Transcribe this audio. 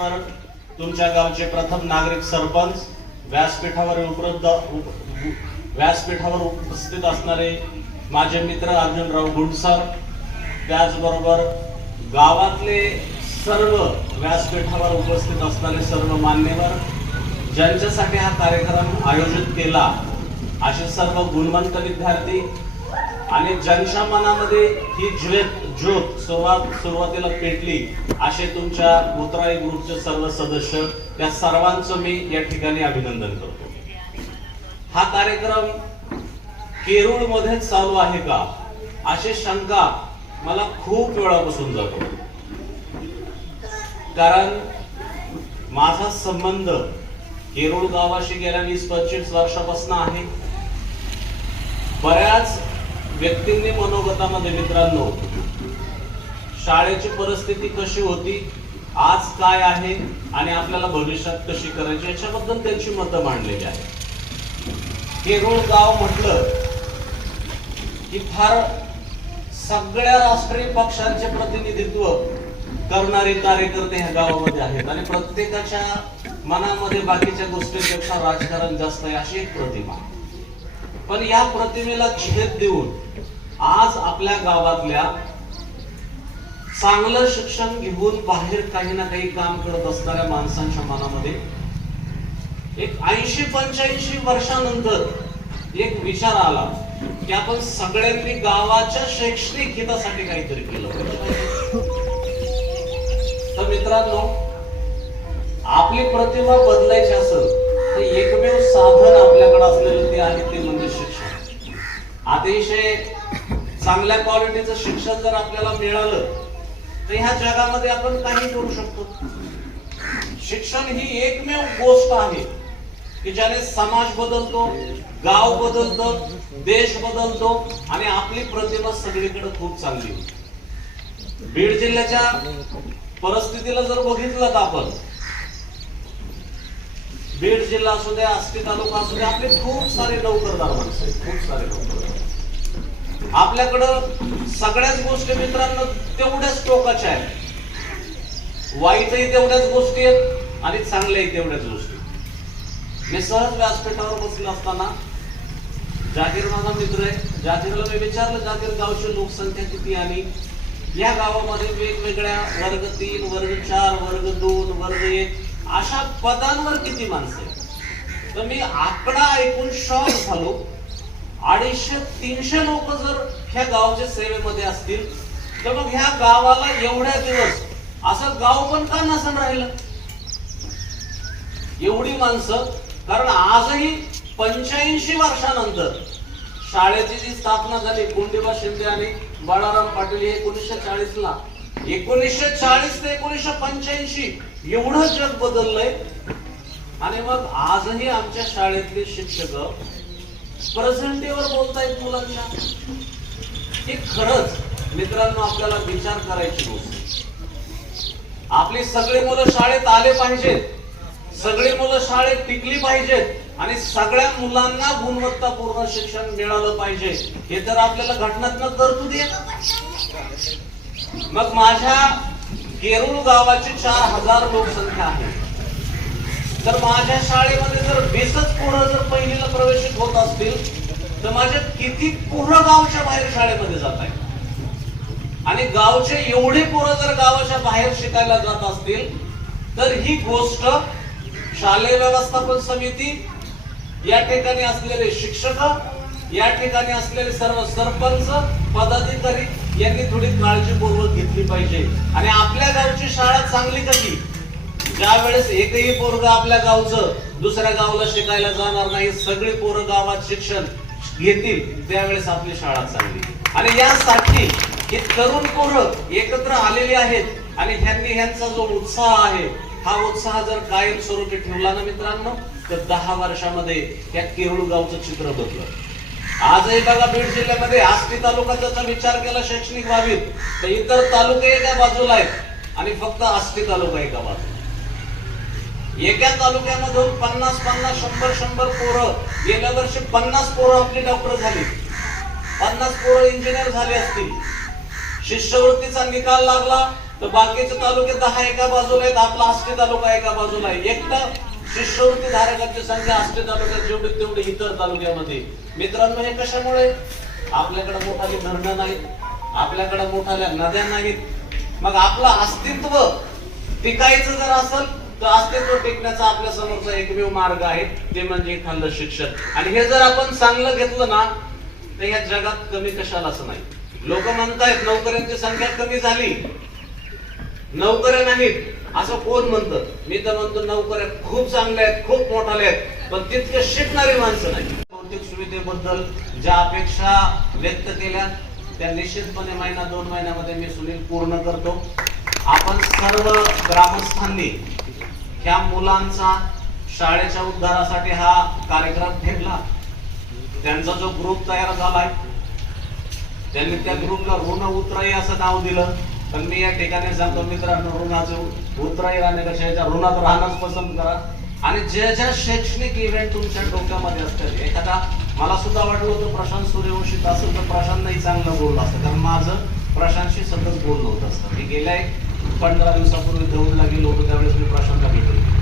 त्याचबरोबर तुमच्या गावचे प्रथम नागरिक सरपंच, व्यासपीठावर उपस्थित असणारे माझे मित्र अर्जुनराव गुंडसर, त्याचबरोबर गावातले सर्व व्यासपीठावर उपस्थित असणारे सर्व मान्यवर, ज्यांच्यासाठी हा कार्यक्रम आयोजित केला असे सर्व गुणवंत विद्यार्थी आणि ज्यांच्या मनामध्ये ही ज्योत सुरुवातीला पेटली असे तुमच्या उतराई ग्रुपचे सर्व सदस्य, त्या सर्वांचं मी या ठिकाणी अभिनंदन करतो। हा कार्यक्रम केरूळ मध्ये चालू आहे का अशी शंका मला खूप वेळापासून जातो, कारण माझा संबंध केरूळ गावाशी गेल्या 20-25 वर्षापासून आहे। बऱ्याच व्यक्तींनी मनोगतामध्ये मित्रांनो शाळेची परिस्थिती कशी होती, आज काय आहे आणि आपल्याला भविष्यात कशी करायची याच्याबद्दल त्यांची मतं मांडलेली आहे। केरूळ गाव म्हटलं की फार सगळ्या राष्ट्रीय पक्षांचे प्रतिनिधित्व करणारे कार्यकर्ते ह्या गावामध्ये आहेत आणि प्रत्येकाच्या मनामध्ये बाकीच्या गोष्टींपेक्षा राजकारण जास्त आहे अशी एक प्रतिमा। पण या प्रतिमेला छेद देऊन आज आपल्या गावातल्या चांगलं शिक्षण घेऊन बाहेर काही ना काही काम करत असणाऱ्या माणसांच्या मनामध्ये एक 80-85 वर्षानंतर एक विचार आला की आपण सगळ्यांनी गावाच्या शैक्षणिक हितासाठी काहीतरी केलं पाहिजे। तर मित्रांनो, आपली प्रतिमा बदलायची असेल तर एकमेव साधन आपल्याकडे असलेलं ते आहे, ते म्हणजे शिक्षण। अतिशय चांगल्या क्वालिटीचं शिक्षण जर आपल्याला मिळालं तर ह्या जगामध्ये आपण काही करू शकतो। शिक्षण ही एकमेव गोष्ट आहे की ज्याने समाज बदलतो, गाव बदलतो, देश बदलतो आणि आपली प्रतिमा सगळीकडे खूप चांगली होती। बीड जिल्ह्याच्या परिस्थितीला जर बघितलं तर आपण बीड जिल्हा असू द्या, आष्टी तालुका असू द्या, आपले खूप सारे नोकरदार माणसं आहेत, खूप सारे नोकरदार। आपल्याकडं सगळ्याच गोष्टी मित्रांनो तेवढ्याच टोकाच्या आहेत, वाईटही तेवढ्याच गोष्टी आहेत आणि चांगल्याही तेवढ्याच गोष्टी। मी सहज व्यासपीठावर बसलो असताना जागीर माझा मित्र आहे, जागीरला मी विचारलं, जागीर गावची लोकसंख्या किती आणि या गावामध्ये वेगवेगळ्या वर्ग 3, वर्ग 4, वर्ग 2, वर्ग 1 अशा पदांवर किती माणसं आहेत? तर मी आकडा ऐकून शॉक झालो। 250-300 लोक जर ह्या गावच्या सेवेमध्ये असतील तर मग ह्या गावाला एवढ्या दिवस असं गाव पण का नसन राहिलं? एवढी माणसं, कारण आजही 85 वर्षानंतर शाळेची जी स्थापना झाली कोंडीबा शिंदे आणि बाळाराम पाटील 1940 ला, 1940 ते 1985 एवढं जग बदललंय आणि मग आजही आमच्या शाळेतले शिक्षक प्रेझेंटीवर बोलतायत मुलांच्या। हे खरंच मित्रांनो आपल्याला विचार करायची गोष्ट। आपली सगळी मुलं शाळेत आले पाहिजेत, सगळी मुलं शाळेत टिकली पाहिजेत आणि सगळ्या मुलांना गुणवत्तापूर्ण शिक्षण मिळालं पाहिजे, हे तर आपल्याला घटनात्मक तरतुदी आहेत। मग माझ्या केरूळ गावाची 4000 लोकसंख्या आहे, तर माझ्या शाळेमध्ये जर 20च पोरं जर पहिलीला प्रवेशित होत असतील तर माझ्या किती पोरं गावच्या बाहेर शाळेमध्ये जात आहेत आणि गावचे एवढे पोरं जर गावाच्या बाहेर शिकायला जात असतील तर ही गोष्ट शालेय व्यवस्थापन समिती, या ठिकाणी असलेले शिक्षक, या ठिकाणी असलेले सर्व सरपंच, पदाधिकारी यांनी थोडी काळजीपूर्वक घेतली पाहिजे। आणि आपल्या गावची शाळा चांगली कशी? ज्या वेळेस एकही पोरग आपल्या गावचं दुसऱ्या गावाला शिकायला जाणार नाही, सगळी पोरं गावात शिक्षण घेतील, त्यावेळेस आपली शाळा चांगली। आणि यासाठी हे तरुण पोरं एकत्र आलेली आहेत आणि ह्यांचा जो उत्साह आहे, हा उत्साह जर कायमस्वरूपी ठेवला ना मित्रांनो तर 10 वर्षामध्ये या केरूळ गावचं चित्र बदललं। आजही बघा बीड जिल्ह्यामध्ये आष्टी तालुक्याचा विचार केला शैक्षणिक बाबतीत तर इतर तालुके एका बाजूला आहेत आणि फक्त आष्टी तालुका एका बाजूला। एका तालुक्यामधून 50-50, 100-100 पोरं, गेल्या वर्षी 50 पोरं आपली डॉक्टर झाली, 50 पोरं इंजिनियर झाले असतील। शिष्यवृत्तीचा निकाल लागला, तर बाकीचे तालुके 10 एका बाजूला आहेत, आपला आष्टी तालुका एका बाजूला आहे. एकटं शिष्यवृत्ती धारकांची संख्या आष्टी तालुक्यात जेवढी तेवढी इतर तालुक्यामध्ये. मित्रांनो, हे कशामुळे? आपल्याकडे मोठाली धरणं नाहीत, आपल्याकडे मोठाल्या नद्या नाहीत. मग आपलं अस्तित्व टिकायचं जर असेल तर अस्तित्व टिकण्याचा आपल्या समोरचा एकमेव मार्ग आहे, ते म्हणजे एखादं शिक्षण. आणि हे जर आपण चांगलं घेतलं ना तर या जगात कमी कशालाच नाही. लोक म्हणतायत नोकऱ्यांची संख्या कमी झाली, नोकऱ्या नाहीत असं कोण म्हणतं? मी तर म्हणतो नोकऱ्या खूप चांगल्या आहेत, खूप मोठाल्या आहेत, पण तितके शिकणारी माणसं नाही. भौतिक सुविधेबद्दल ज्या अपेक्षा व्यक्त केल्या त्या निश्चितपणे महिना 2 महिन्यामध्ये मी सुनील पूर्ण करतो. आपण सर्व ग्रामस्थांनी ह्या मुलांचा शाळेच्या उद्धारासाठी हा कार्यक्रम ठेवला. त्यांचा जो ग्रुप तयार झालाय, त्यांनी त्या ग्रुपला ऋण उतराई असं नाव दिलं. पण मी या ठिकाणी सांगतो मित्रांनो, ऋणाचं उतराई राहण्यापेक्षा याच्या ऋणात राहणंच पसंत करा. आणि ज्या शैक्षणिक इव्हेंट तुमच्या डोक्यामध्ये असतात, एखादा मला सुद्धा वाटलं होतं प्रशांत सूर्यवंशी असेल तर प्रशांतही चांगलं बोललं असतं, कारण माझं प्रशांतशी सतत बोलणं होत असतं. मी गेल्या 15 दिवसापूर्वी दौंडला गेलो होतो, त्यावेळेस मी प्रशांतला भेटलो.